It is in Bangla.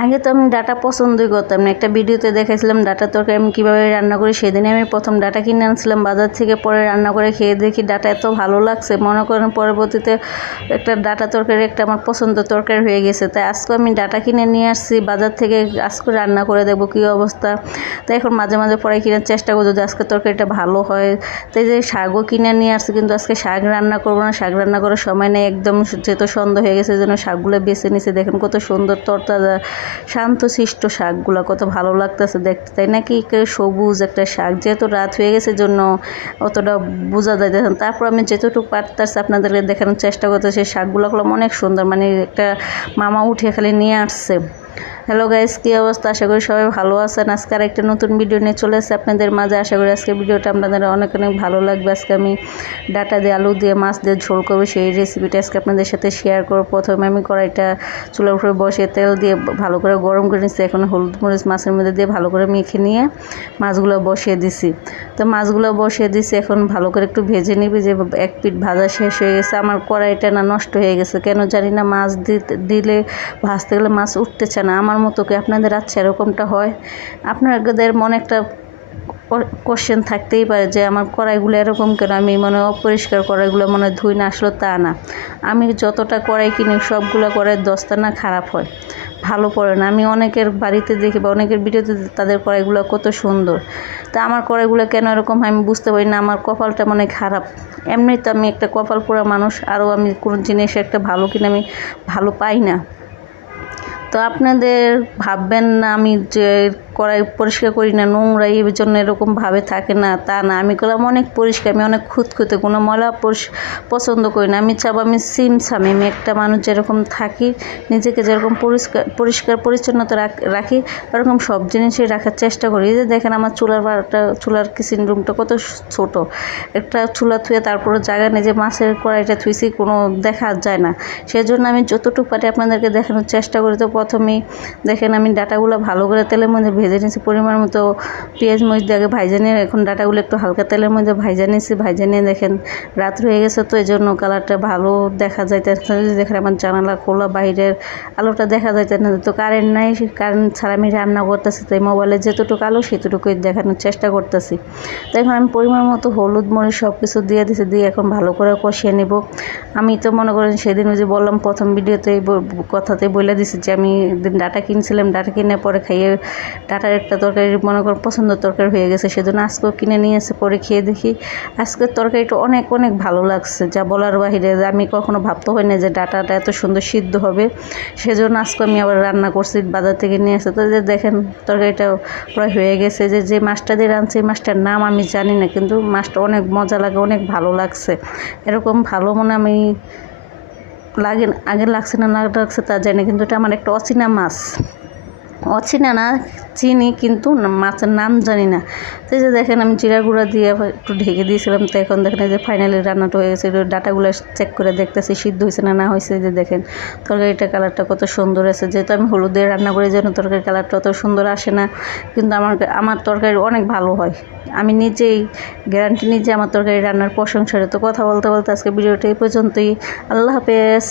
আগে তো আমি ডাটা পছন্দই করতাম না। একটা ভিডিওতে দেখাইছিলাম ডাটা তরকারি আমি কীভাবে রান্না করি। সেদিনে আমি প্রথম ডাটা কিনে আনছিলাম বাজার থেকে, পরে রান্না করে খেয়ে দেখি ডাটা এত ভালো লাগছে, মনে করেন পরবর্তীতে একটা ডাটা তরকারি একটা আমার পছন্দের তরকারি হয়ে গেছে। তাই আজকে আমি ডাটা কিনে নিয়ে আসছি বাজার থেকে, আজকে রান্না করে দেখবো কী অবস্থা। তাই এখন মাঝে মাঝে পরে কেনার চেষ্টা করবো যদি আজকে তরকারিটা ভালো হয়। তাই যে শাকও কিনে নিয়ে আসছি, কিন্তু আজকে শাক রান্না করবো না, শাক রান্না করার সময় নেই একদম, যেহেতু সন্ধ্যা হয়ে গেছে যেন শাকগুলো বেছে নিছে। দেখেন কত সুন্দর তরতাজা শান্তশিষ্ট শাকগুলো, কত ভালো লাগতেছে দেখতে, তাই নাকি সবুজ একটা শাক, যেহেতু রাত হয়ে গেছে জন্য অতটা বোঝা যায়। দেখেন তারপর আমি যেতটুকু পারতেছি আপনাদেরকে দেখানোর চেষ্টা করতেছি। শাকগুলো অনেক সুন্দর, মানে একটা মামা উঠে খালি নিয়ে আসছে। হ্যালো গাইস, কী অবস্থা? আশা করি সবাই ভালো আছেন। আজকে আর একটা নতুন ভিডিও নিয়ে চলে এসেছে আপনাদের মাঝে। আশা করি আজকে ভিডিওটা আপনাদের অনেক অনেক ভালো লাগবে। আজকে আমি ডাটা দিয়ে আলু দিয়ে মাছ দিয়ে ঝোল করবো, সেই রেসিপিটা আজকে আপনাদের সাথে শেয়ার করব। প্রথমে আমি কড়াইটা চুলার উপরে বসিয়ে তেল দিয়ে ভালো করে গরম করে নিচ্ছি। এখন হলুদ মরিচ মাছের মধ্যে দিয়ে ভালো করে মেখে নিয়ে মাছগুলো বসিয়ে দিছি। তো মাছগুলো বসিয়ে দিছি, এখন ভালো করে একটু ভেজে নিবি। যে এক পিঠ ভাজা শেষ হয়ে গেছে, আমার কড়াইটা না নষ্ট হয়ে গেছে কেন জানি না। মাছ দিলে ভাজতে গেলে মাছ উঠতে চায় না। আমার মতো কি আপনাদের আছে এরকমটা হয়? আপনাদের মনে একটা কোশ্চেন থাকতেই পারে যে আমার কড়াইগুলো এরকম কেন, আমি মনে অপরিষ্কার কড়াইগুলো মনে ধুই না। আসলে তা না, আমি যতটা কড়াই কিনি সবগুলো কড়াই দস্তানা খারাপ হয়, ভালো পড়ে না। আমি অনেকের বাড়িতে দেখি বা অনেকের ভিডিওতে তাদের কড়াইগুলো কত সুন্দর, তা আমার কড়াইগুলো কেন এরকম হয় আমি বুঝতে পারি না। আমার কপালটা মনে খারাপ। এমনি তো আমি একটা কপাল পোড়া মানুষ, আরও আমি কোনো জিনিস একটা ভালো কিনে আমি ভালো পাই না। তো আপনাদের ভাববেন না আমি যে কড়াই পরিষ্কার করি না, নোংরা এই জন্য এরকম ভাবে থাকে না, তা না। আমি করলাম অনেক পরিষ্কার, আমি অনেক খুঁতখুঁতে, কোনো ময়লা পছন্দ করি না। আমি চাবো আমি সিমসামি, আমি একটা মানুষ যেরকম থাকি, নিজেকে যেরকম পরিষ্কার পরিচ্ছন্নতা রাখি, ওরকম সব জিনিসই রাখার চেষ্টা করি। এই যে দেখেন আমার চুলার কিচেন রুমটা কত ছোট, একটা চুলা থুয়ে তারপরে জায়গা নেই যে মাছের কড়াইটা থুইছি কোনো দেখা যায় না। সেজন্য আমি যতটুকু পারি আপনাদেরকে দেখানোর চেষ্টা করি। তো প্রথমেই দেখেন আমি ডাটাগুলো ভালো করে তেলের মধ্যে ভেজে নিয়েছি, পরিমাণ মতো পেঁয়াজ মরিচ দিয়ে আগে ভাইজা নিয়ে এখন ডাটাগুলো একটু হালকা তেলের মধ্যে ভাইজা নিয়েছি। ভাইজা নিয়ে দেখেন রাত হয়ে গেছে তো এই জন্য কালারটা ভালো দেখা যাইতে। দেখেন আমার জানালা খোলা, বাইরের আলোটা দেখা যাইতে না, তো কারেন্ট নাই, কারেন্ট ছাড়া আমি রান্না করতেছি। তাই মোবাইলে যতটুকু আলো সেতটুকুই দেখানোর চেষ্টা করতেছি। তো এখন আমি পরিমাণ মতো হলুদ মরিচ সব কিছু দিয়ে দিয়েছি, দিয়ে এখন ভালো করে কষিয়ে নেব। আমি তো মনে করেন সেদিন ওই যে বললাম প্রথম ভিডিওতে কথাতে বলে দিছি যে আমি একদিন ডাটা কিনছিলাম, ডাটা কিনে পরে খাইয়ে ডাটার একটা তরকারি মনে করেন পছন্দের তরকারি হয়ে গেছে, সেজন্য আজকেও কিনে নিয়ে এসে পরে খেয়ে দেখি আজকের তরকারিটা অনেক অনেক ভালো লাগছে, যা বলার বাহিরে। আমি কখনো ভাবতে হয় না যে ডাটাটা এত সুন্দর সিদ্ধ হবে, সেজন্য আজকে আমি আবার রান্না করছি বাজার থেকে নিয়ে এসে। তো যে দেখেন তরকারিটা প্রায় হয়ে গেছে। যে মাছটা দিয়ে রাঁধছি এই মাছটার নাম আমি জানি না, কিন্তু মাছটা অনেক মজা লাগে, অনেক ভালো লাগছে। এরকম ভালো মনে আমি আগে লাগছে না লাগছে তা জানি, কিন্তু এটা আমার একটা অচেনা মাছ, অচেনা না চিনি কিন্তু মাছের নাম জানি না। তো যে দেখেন আমি জিরা গুঁড়া দিয়ে একটু ঢেকে দিয়েছিলাম। তো এখন দেখেন যে ফাইনালি রান্নাটা হয়ে গেছে। ডাটাগুলো চেক করে দেখতেছি সিদ্ধ হয়েছে না না হয়েছে। যে দেখেন তরকারিটা কালারটা কত সুন্দর আছে, যেহেতু আমি হলুদ দিয়ে রান্না করি যেন তরকারির কালারটা অত সুন্দর আসে না, কিন্তু আমার তরকারি অনেক ভালো হয়। আমি নিজেই গ্যারান্টি নিজে আমার তরকারি রান্নার প্রশংসা। তো কথা বলতে বলতে আজকে ভিডিওটা এই পর্যন্তই। আল্লাহ হাফেজ।